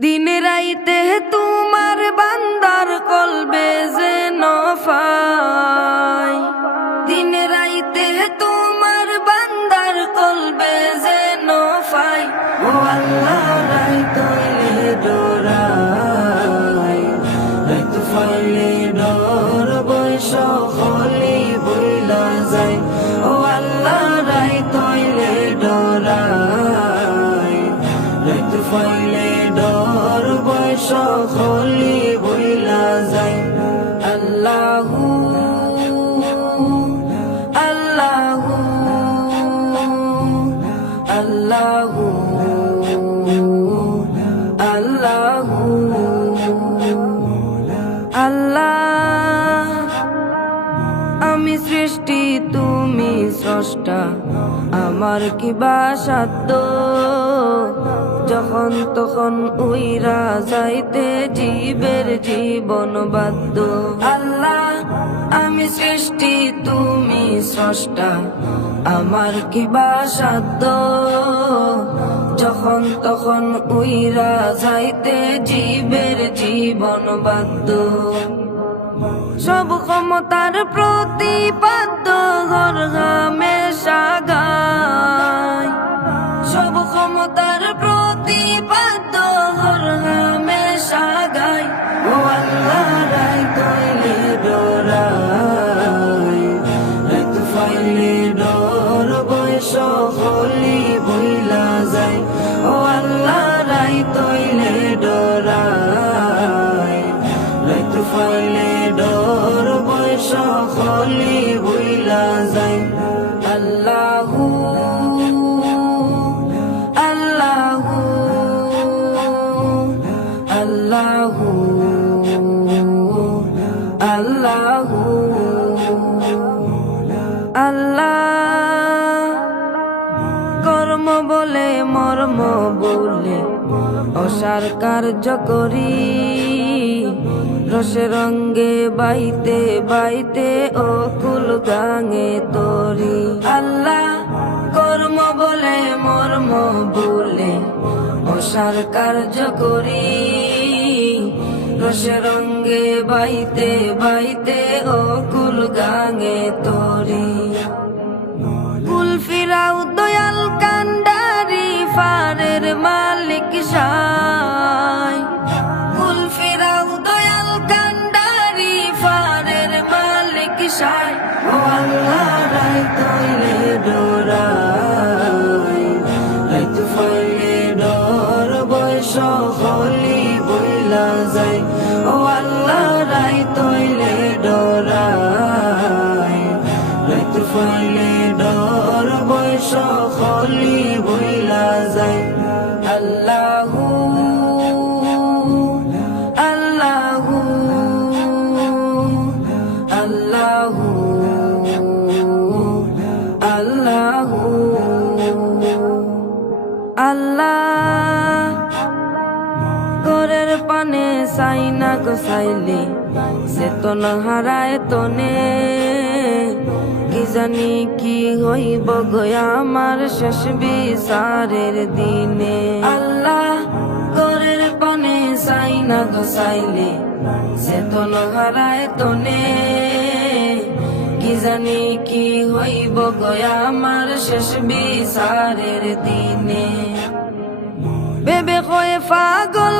দিন রাইতে তোমার বান্দার কলবে যেন ফাই, দিন রাইতে তোমার বান্দার কলবে যেন ফাই। ও আল্লাহ রাইতইলে ডোরাই, রাইত ফাইলে ডর বৈশ হলি বইলা যায়। ও আল্লাহ রাইতইলে ডোরাই, রাইত ফাইলে ডর বৈশ হলি বইলা যায়। আল্লাহু আল্লাহু আল্লাহু আল্লাহু আল্লাহ। আমি সৃষ্টি তুমি স্রষ্টা, আমার কি বা সাধ্য যখন তখন উইরা যাইতে জীবের জীবন বাধ্য। আল্লাহ আমি সৃষ্টি তুমি স্রষ্টা, আমার কি বা সাধ্য যখন তখন উইরা যাইতে জীবের জীবন বাধ্য। সব ক্ষমতার প্রতিপাদ্য ঘর হামেশা গায়, সব ক্ষমতার প্রতিপাদ্য ঘর হামেশা গায়। ও আল্লাহ রাইতইলে ডোরাই, রাইত ফাইলে ডর বৈশ হলি বইলা যায়। ও আল্লাহ রাইতইলে ডোরাই, রাইত ফাইলে ডর বৈশ হলি বইলা যায়। আল্লাহু আল্লাহু আল্লাহু আল্লাহু আল্লাহ। কর্ম বলে মর্ম বলে অসার কার্য করি, রসে রঙ্গে বাইতে বাইতে অকুল গাঙে তরি। আল্লাহ কর্ম বলে মর্ম বলে অসার কার্য করি, রসে রঙ্গে বাইতে বাইতে অকুল গাঙে তরি। কুল ফিরাও দয়াল কান্ডারি ফারের মালিক সাই, কুল ফিরাও দয়াল কান্ডারি ফারের মালিক সাই। ও আল্লাহ রাইতইলে ডোরাই, রাইত ফাইলে ডর বৈশ হলি বইলা যায়। ও আল্লাহ রাইতইলে ডোরাই, রাইত ফাইলে ডর বৈশ হলি বইলা যায়। আল্লাহু আল্লাহু আল্লাহু আল্লাহু আল্লাহ। ঘরের পানে চাই না গো চাইলে চেতন হারায় তনে, কি জানি কি হইব গো আমার শেষ বিচারের দিনে। আল্লাহ ঘরের পানে চাই না গো চাইলে চেতন হারায় তনে, কি জানি কি হইব গো আমার শেষ বিচারের দিনে। বেবে হয়ে পাগল